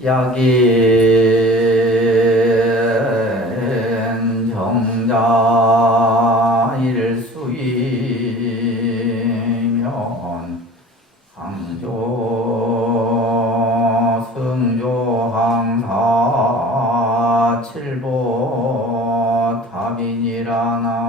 약인 정자 일수이면 항조 승조 항사 칠보 답이니라나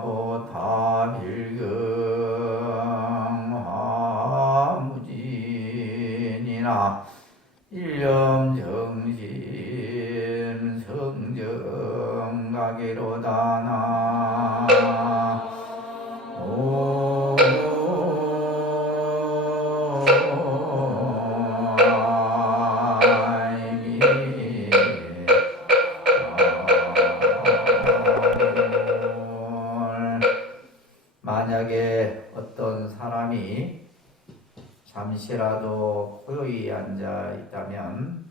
필겨보타 빌금화무진이나 일념정신 성정가기로다나 만약에 어떤 사람이 잠시라도 고요히 앉아 있다면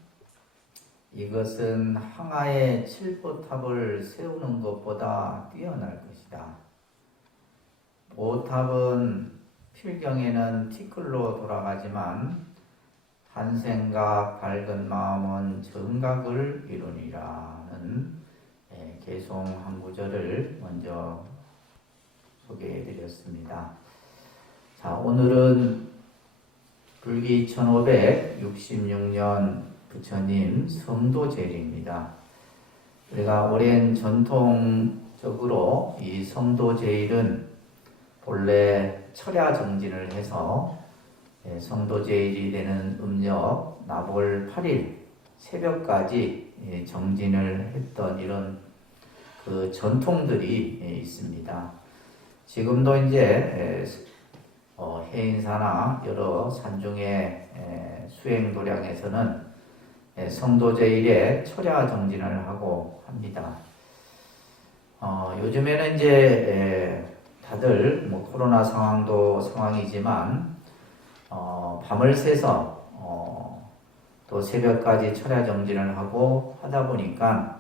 이것은 항아에 칠보탑을 세우는 것보다 뛰어날 것이다. 보탑은 필경에는 티끌로 돌아가지만 한 생각 밝은 마음은 정각을 이루니라는 개송 한 구절을 먼저 소개해 드렸습니다. 자, 오늘은 불기 1566년 부처님 성도제일입니다. 우리가 오랜 전통적으로 이 성도제일은 본래 철야 정진을 해서 성도제일이 되는 음력 나볼 8일 새벽까지 정진을 했던 이런 그 전통들이 있습니다. 지금도 이제 해인사나 여러 산중의 수행도량에서는 성도제일에 철야 정진을 하고 합니다. 요즘에는 이제 다들 뭐 코로나 상황이지만 밤을 새서 또 새벽까지 철야 정진을 하고 하다 보니까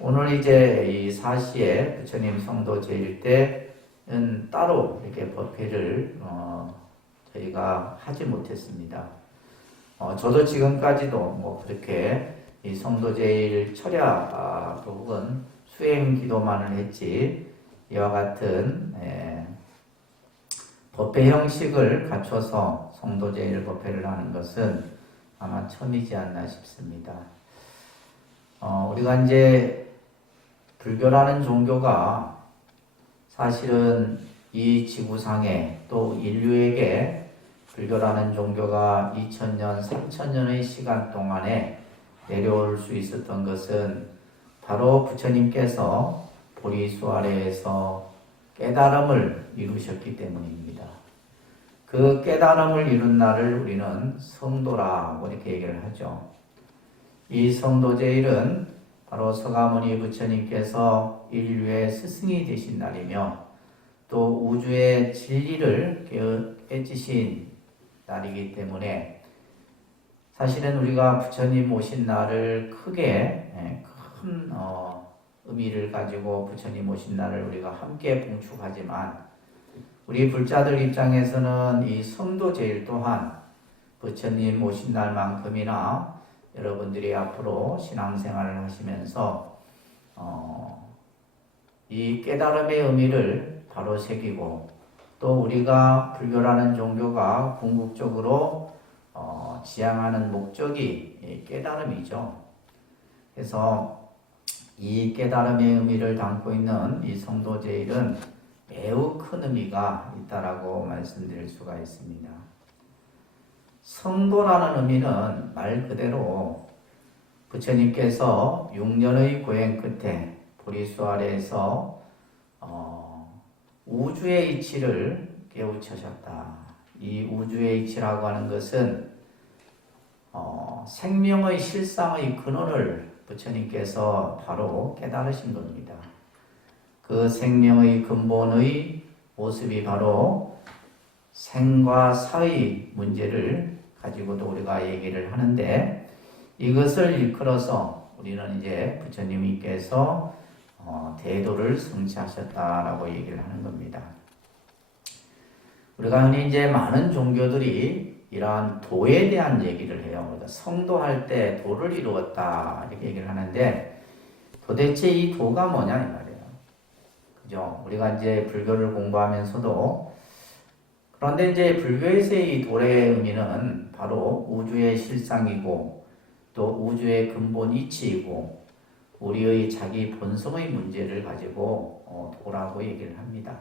오늘 이제 이 4시에 부처님 성도제일 때는 따로 이렇게 법회를 저희가 하지 못했습니다. 저도 지금까지도 뭐 그렇게 이 성도제일 철야 혹은 수행 기도만을 했지 이와 같은 법회 형식을 갖춰서 성도제일 법회를 하는 것은 아마 처음이지 않나 싶습니다. 우리가 이제 불교라는 종교가 사실은 이 지구상에 또 인류에게 불교라는 종교가 2000년, 3000년의 시간 동안에 내려올 수 있었던 것은 바로 부처님께서 보리수아래에서 깨달음을 이루셨기 때문입니다. 그 깨달음을 이룬 날을 우리는 성도라고 이렇게 얘기를 하죠. 이 성도제일은 바로 서가모니 부처님께서 인류의 스승이 되신 날이며 또 우주의 진리를 깨지신 날이기 때문에 사실은 우리가 부처님 오신 날을 크게 큰 의미를 가지고 부처님 오신 날을 우리가 함께 봉축하지만 우리 불자들 입장에서는 이 성도제일 또한 부처님 오신 날만큼이나 여러분들이 앞으로 신앙생활을 하시면서 이 깨달음의 의미를 바로 새기고 또 우리가 불교라는 종교가 궁극적으로 지향하는 목적이 깨달음이죠. 그래서 이 깨달음의 의미를 담고 있는 이 성도제일은 매우 큰 의미가 있다라고 말씀드릴 수가 있습니다. 성도라는 의미는 말 그대로 부처님께서 6년의 고행 끝에 보리수아래에서 우주의 이치를 깨우치셨다. 이 우주의 이치라고 하는 것은 생명의 실상의 근원을 부처님께서 바로 깨달으신 겁니다. 그 생명의 근본의 모습이 바로 생과 사의 문제를 가지고도 우리가 얘기를 하는데, 이것을 일컬어서 우리는 이제 부처님께서 대도를 성취하셨다라고 얘기를 하는 겁니다. 우리가 흔히 이제 많은 종교들이 이러한 도에 대한 얘기를 해요. 우리가 성도할 때 도를 이루었다 이렇게 얘기를 하는데, 도대체 이 도가 뭐냐 이 말이에요. 그죠? 우리가 이제 불교를 공부하면서도, 그런데 이제 불교에서의 이 도의 의미는 바로 우주의 실상이고 또 우주의 근본 이치이고 우리의 자기 본성의 문제를 가지고 도라고 얘기를 합니다.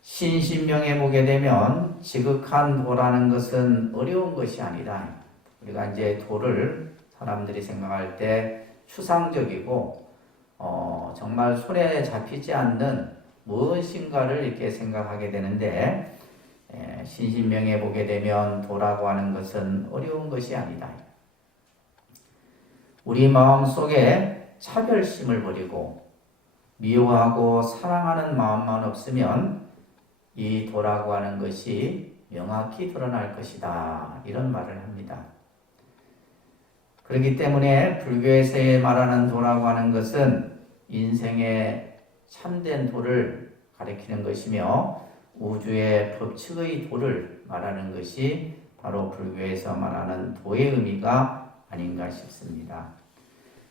신신명에 보게 되면 지극한 도라는 것은 어려운 것이 아니다. 우리가 이제 도를 사람들이 생각할 때 추상적이고 정말 손에 잡히지 않는 무엇인가를 이렇게 생각하게 되는데, 신신명에 보게 되면 도라고 하는 것은 어려운 것이 아니다. 우리 마음 속에 차별심을 버리고 미워하고 사랑하는 마음만 없으면 이 도라고 하는 것이 명확히 드러날 것이다. 이런 말을 합니다. 그렇기 때문에 불교에서 말하는 도라고 하는 것은 인생의 참된 도를 가리키는 것이며 우주의 법칙의 도를 말하는 것이 바로 불교에서 말하는 도의 의미가 아닌가 싶습니다.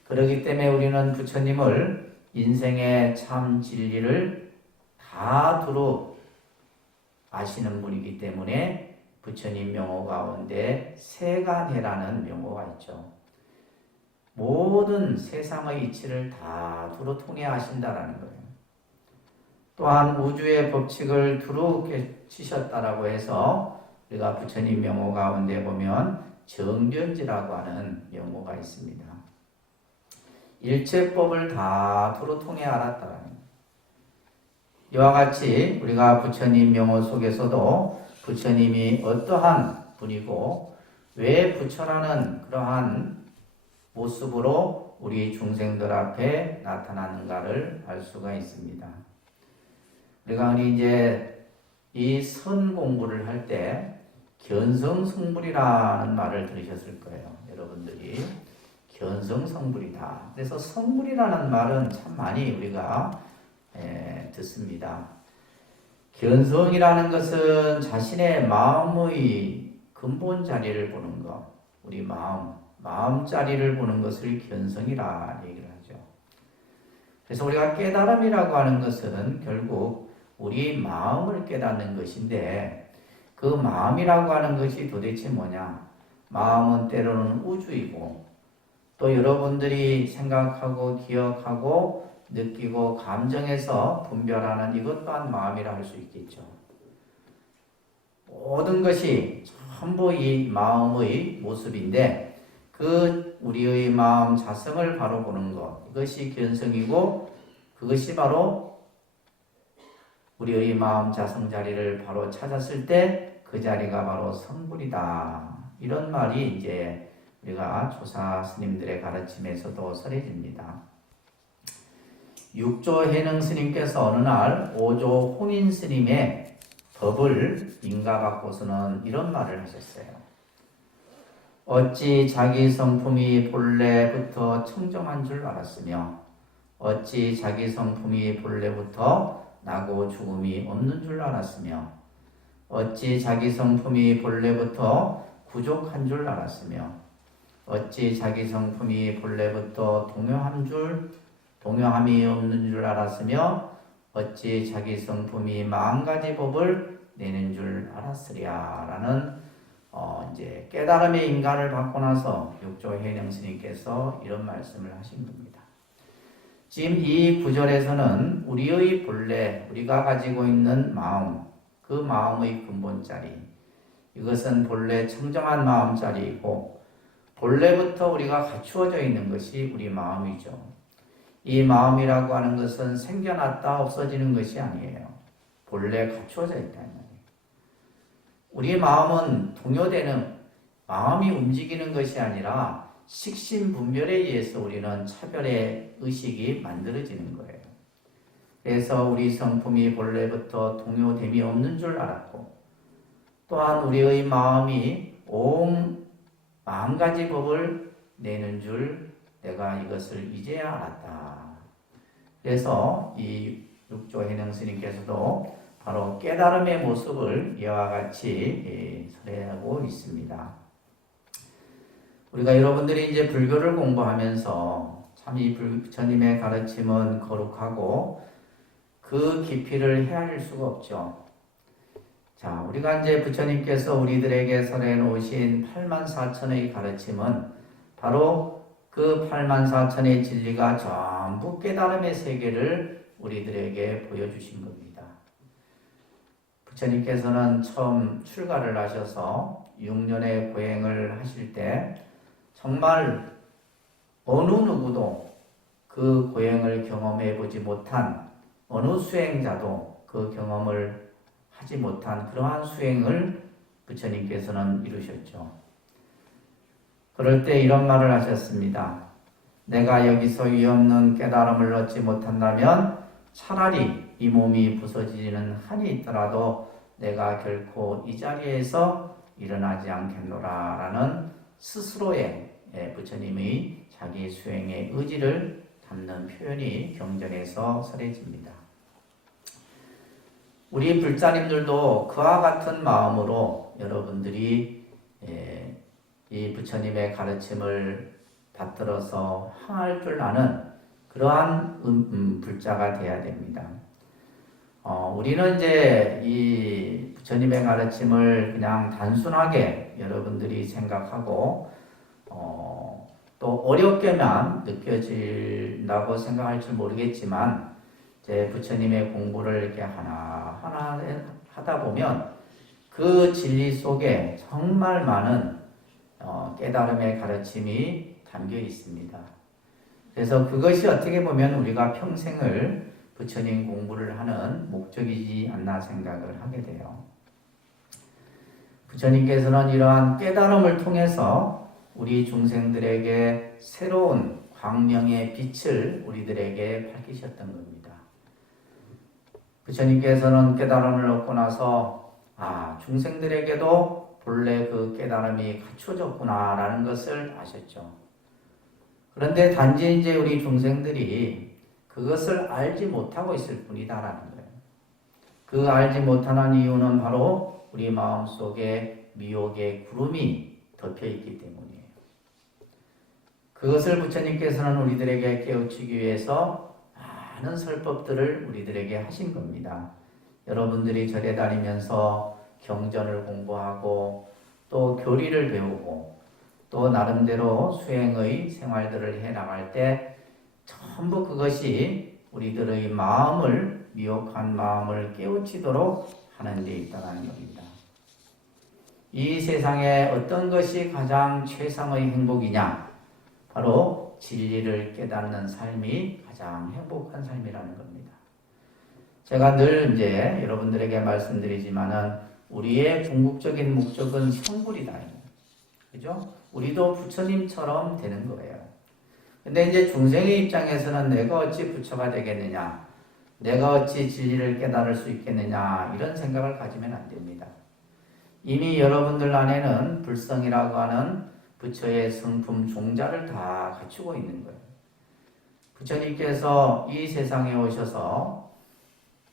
그렇기 때문에 우리는 부처님을 인생의 참 진리를 다 두루 아시는 분이기 때문에 부처님 명호 가운데 세간해라는 명호가 있죠. 모든 세상의 이치를 다 두루 통해 아신다라는 거예요. 또한 우주의 법칙을 두루 깨치셨다라고 해서 우리가 부처님 명호 가운데 보면 정변지라고 하는 명호가 있습니다. 일체법을 다 두루 통해 알았다라는 거예요. 이와 같이 우리가 부처님 명호 속에서도 부처님이 어떠한 분이고 왜 부처라는 그러한 모습으로 우리 중생들 앞에 나타나는가를 알 수가 있습니다. 우리가 이제 이 선 공부를 할 때 견성성불이라는 말을 들으셨을 거예요. 여러분들이 견성성불이다. 그래서 성불이라는 말은 참 많이 우리가 듣습니다. 견성이라는 것은 자신의 마음의 근본 자리를 보는 것, 우리 마음 자리를 보는 것을 견성이라 얘기를 하죠. 그래서 우리가 깨달음이라고 하는 것은 결국 우리 마음을 깨닫는 것인데, 그 마음이라고 하는 것이 도대체 뭐냐? 마음은 때로는 우주이고 또 여러분들이 생각하고 기억하고 느끼고 감정해서 분별하는 이것 또한 마음이라 할 수 있겠죠. 모든 것이 전부 이 마음의 모습인데, 그 우리의 마음 자성을 바로 보는 것, 이것이 견성이고 그것이 바로 우리의 마음 자성 자리를 바로 찾았을 때 그 자리가 바로 성불이다. 이런 말이 이제 우리가 조사 스님들의 가르침에서도 설해집니다. 육조 해능 스님께서 어느 날 오조 홍인 스님의 법을 인가받고서는 이런 말을 하셨어요. 어찌 자기 성품이 본래부터 청정한 줄 알았으며 어찌 자기 성품이 본래부터 나고 죽음이 없는 줄 알았으며 어찌 자기 성품이 본래부터 구족한 줄 알았으며 어찌 자기 성품이 본래부터 동요함이 없는 줄 알았으며 어찌 자기 성품이 10,000가지 법을 내는 줄 알았으랴 라는 이제 깨달음의 인가를 받고 나서 육조 해령 스님께서 이런 말씀을 하신 겁니다. 지금 이 구절에서는 우리의 본래, 우리가 가지고 있는 마음, 그 마음의 근본자리, 이것은 본래 청정한 마음자리이고 본래부터 우리가 갖추어져 있는 것이 우리 마음이죠. 이 마음이라고 하는 것은 생겨났다 없어지는 것이 아니에요. 본래 갖추어져 있다는 말이에요. 우리 마음은 동요되는, 마음이 움직이는 것이 아니라 식신분별에 의해서 우리는 차별의 의식이 만들어지는 거예요. 그래서 우리 성품이 본래부터 동요됨이 없는 줄 알았고 또한 우리의 마음이 온 마음가지 법을 내는 줄 내가 이것을 이제야 알았다. 그래서 이 육조 해능 스님께서도 바로 깨달음의 모습을 이와 같이 설해하고 있습니다. 우리가 여러분들이 이제 불교를 공부하면서 참 이 부처님의 가르침은 거룩하고 그 깊이를 헤아릴 수가 없죠. 자, 우리가 이제 부처님께서 우리들에게 설해 놓으신 84,000의 가르침은 바로 그 84,000의 진리가 전부 깨달음의 세계를 우리들에게 보여주신 겁니다. 부처님께서는 처음 출가를 하셔서 6년의 고행을 하실 때 정말 어느 누구도 그 고행을 경험해 보지 못한 어느 수행자도 그 경험을 하지 못한 그러한 수행을 부처님께서는 이루셨죠. 그럴 때 이런 말을 하셨습니다. 내가 여기서 위없는 깨달음을 얻지 못한다면 차라리 이 몸이 부서지는 한이 있더라도 내가 결코 이 자리에서 일어나지 않겠노라 라는 스스로의 부처님의 자기 수행의 의지를 담는 표현이 경전에서 설해집니다. 우리 불자님들도 그와 같은 마음으로 여러분들이 이 부처님의 가르침을 받들어서 항할 줄 아는 그러한 불자가 되어야 됩니다. 우리는 이제 이 부처님의 가르침을 그냥 단순하게 여러분들이 생각하고 또 어렵게만 느껴진다고 생각할지 모르겠지만 이제 부처님의 공부를 이렇게 하나하나 하다 보면 그 진리 속에 정말 많은 깨달음의 가르침이 담겨 있습니다. 그래서 그것이 어떻게 보면 우리가 평생을 부처님 공부를 하는 목적이지 않나 생각을 하게 돼요. 부처님께서는 이러한 깨달음을 통해서 우리 중생들에게 새로운 광명의 빛을 우리들에게 밝히셨던 겁니다. 부처님께서는 깨달음을 얻고 나서 중생들에게도 본래 그 깨달음이 갖춰졌구나 라는 것을 아셨죠. 그런데 단지 이제 우리 중생들이 그것을 알지 못하고 있을 뿐이다라는 거예요. 그 알지 못하는 이유는 바로 우리 마음속에 미혹의 구름이 덮여 있기 때문이에요. 그것을 부처님께서는 우리들에게 깨우치기 위해서 많은 설법들을 우리들에게 하신 겁니다. 여러분들이 절에 다니면서 경전을 공부하고 또 교리를 배우고 또 나름대로 수행의 생활들을 해나갈 때 전부 그것이 우리들의 마음을 미혹한 마음을 깨우치도록 하는 데 있다는 겁니다. 이 세상에 어떤 것이 가장 최상의 행복이냐? 바로 진리를 깨닫는 삶이 가장 행복한 삶이라는 겁니다. 제가 늘 이제 여러분들에게 말씀드리지만은 우리의 궁극적인 목적은 성불이다. 그죠? 우리도 부처님처럼 되는 거예요. 근데 이제 중생의 입장에서는 내가 어찌 부처가 되겠느냐? 내가 어찌 진리를 깨달을 수 있겠느냐? 이런 생각을 가지면 안 됩니다. 이미 여러분들 안에는 불성이라고 하는 부처의 성품 종자를 다 갖추고 있는 거예요. 부처님께서 이 세상에 오셔서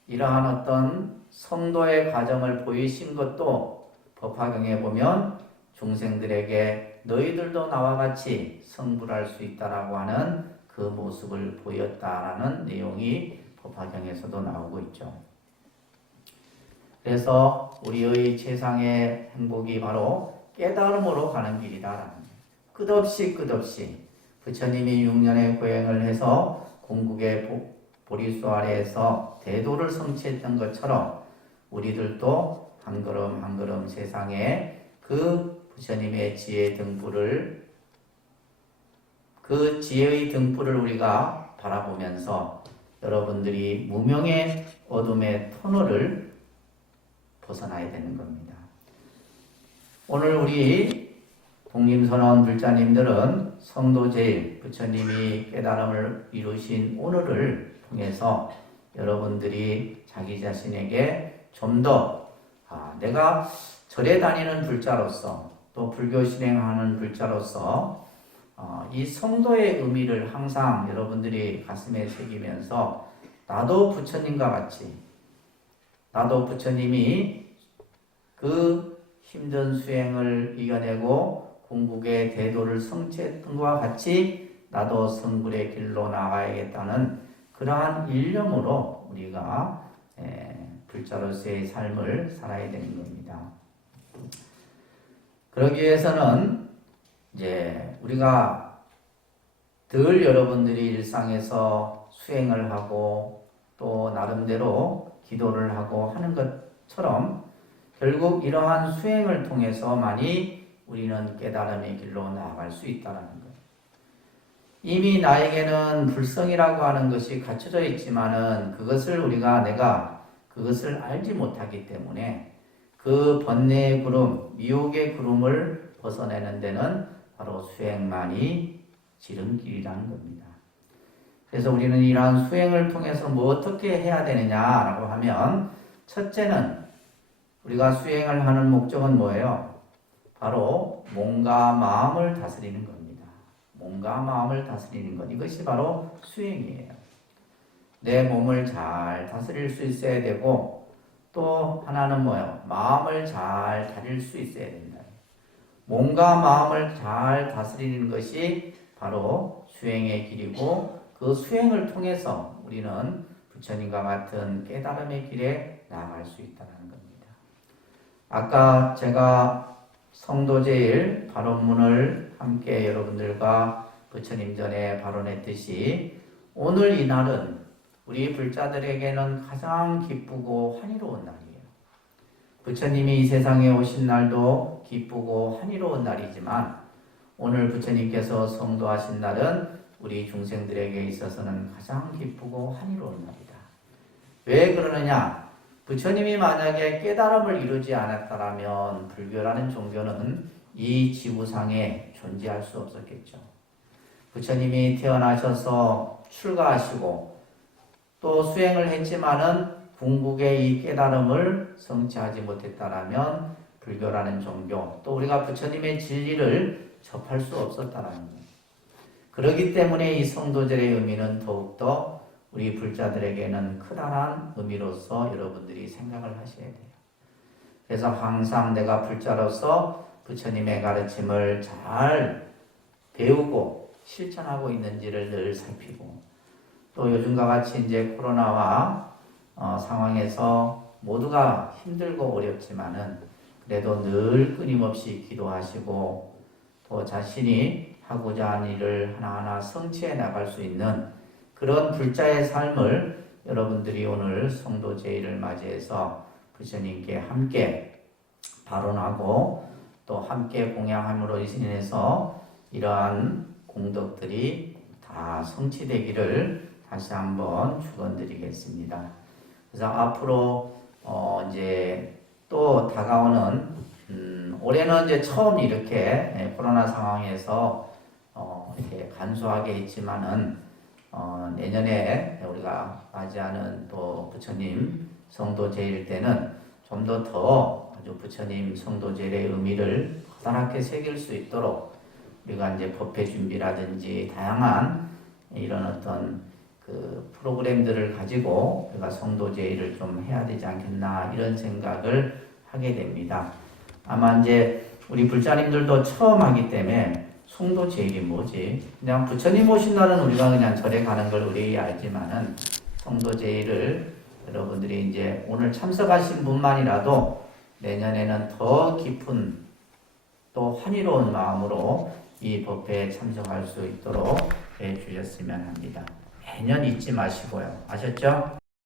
이러한 어떤 성도의 과정을 보이신 것도 법화경에 보면 중생들에게 너희들도 나와 같이 성불할 수 있다라고 하는 그 모습을 보였다라는 내용이 법화경에서도 나오고 있죠. 그래서 우리의 최상의 행복이 바로 깨달음으로 가는 길이다라는 거예요. 끝없이 부처님이 6년의 고행을 해서 궁극의 보리수 아래에서 대도를 성취했던 것처럼 우리들도 한 걸음 한 걸음 세상에 그 부처님의 지혜의 등불을 우리가 바라보면서 여러분들이 무명의 어둠의 터널을 벗어나야 되는 겁니다. 오늘 우리 독림선원 불자님들은 성도제일 부처님이 깨달음을 이루신 오늘을 통해서 여러분들이 자기 자신에게 좀 더 내가 절에 다니는 불자로서 또 불교 실행하는 불자로서 이 성도의 의미를 항상 여러분들이 가슴에 새기면서 나도 부처님과 같이 나도 부처님이 그 힘든 수행을 이겨내고 궁극의 대도를 성취했던 것과 같이 나도 성불의 길로 나가야겠다는 그러한 일념으로 우리가 불자로서의 삶을 살아야 되는 겁니다. 그러기 위해서는 이제 우리가 늘 여러분들이 일상에서 수행을 하고 또 나름대로 기도를 하고 하는 것처럼 결국 이러한 수행을 통해서만이 우리는 깨달음의 길로 나아갈 수 있다는 거예요. 이미 나에게는 불성이라고 하는 것이 갖춰져 있지만은 내가 그것을 알지 못하기 때문에 그 번뇌의 구름, 미혹의 구름을 벗어내는 데는 바로 수행만이 지름길이라는 겁니다. 그래서 우리는 이러한 수행을 통해서 어떻게 해야 되느냐라고 하면 첫째는 우리가 수행을 하는 목적은 뭐예요? 바로 몸과 마음을 다스리는 겁니다. 몸과 마음을 다스리는 것. 이것이 바로 수행이에요. 내 몸을 잘 다스릴 수 있어야 되고 또 하나는 뭐예요? 마음을 잘 다릴 수 있어야 된다. 몸과 마음을 잘 다스리는 것이 바로 수행의 길이고 그 수행을 통해서 우리는 부처님과 같은 깨달음의 길에 나아갈 수 있다는 겁니다. 아까 제가 성도제일 발언문을 함께 여러분들과 부처님 전에 발언했듯이 오늘 이 날은 우리 불자들에게는 가장 기쁘고 환희로운 날이에요. 부처님이 이 세상에 오신 날도 기쁘고 환희로운 날이지만 오늘 부처님께서 성도하신 날은 우리 중생들에게 있어서는 가장 기쁘고 환희로운 날이다. 왜 그러느냐? 부처님이 만약에 깨달음을 이루지 않았다면 불교라는 종교는 이 지구상에 존재할 수 없었겠죠. 부처님이 태어나셔서 출가하시고 또 수행을 했지만은 궁극의 이 깨달음을 성취하지 못했다라면 불교라는 종교 또 우리가 부처님의 진리를 접할 수 없었다라는 거예요. 그렇기 때문에 이 성도절의 의미는 더욱더 우리 불자들에게는 크다란 의미로서 여러분들이 생각을 하셔야 돼요. 그래서 항상 내가 불자로서 부처님의 가르침을 잘 배우고 실천하고 있는지를 늘 살피고 또 요즘과 같이 이제 코로나와 상황에서 모두가 힘들고 어렵지만은 그래도 늘 끊임없이 기도하시고 또 자신이 하고자 하는 일을 하나하나 성취해 나갈 수 있는 그런 불자의 삶을 여러분들이 오늘 성도제일을 맞이해서 부처님께 함께 발언하고 또 함께 공양함으로 인해서 이러한 공덕들이 다 성취되기를 다시 한번 축원드리겠습니다. 그래서 앞으로 이제 또 다가오는 올해는 이제 처음 이렇게 코로나 상황에서 이렇게 간소하게 했지만은 내년에 우리가 맞이하는 또 부처님 성도제일 때는 좀 더 아주 부처님 성도제일의 의미를 커다랗게 새길 수 있도록 우리가 이제 법회 준비라든지 다양한 이런 어떤 그 프로그램들을 가지고 우리가 성도제일을 좀 해야 되지 않겠나 이런 생각을 하게 됩니다. 아마 이제 우리 불자님들도 처음 하기 때문에 성도제일이 뭐지? 그냥 부처님 오신 날은 우리가 그냥 절에 가는 걸 우리 알지만은 성도제일을 여러분들이 이제 오늘 참석하신 분만이라도 내년에는 더 깊은 또 환희로운 마음으로 이 법회에 참석할 수 있도록 해 주셨으면 합니다. 매년 잊지 마시고요. 아셨죠?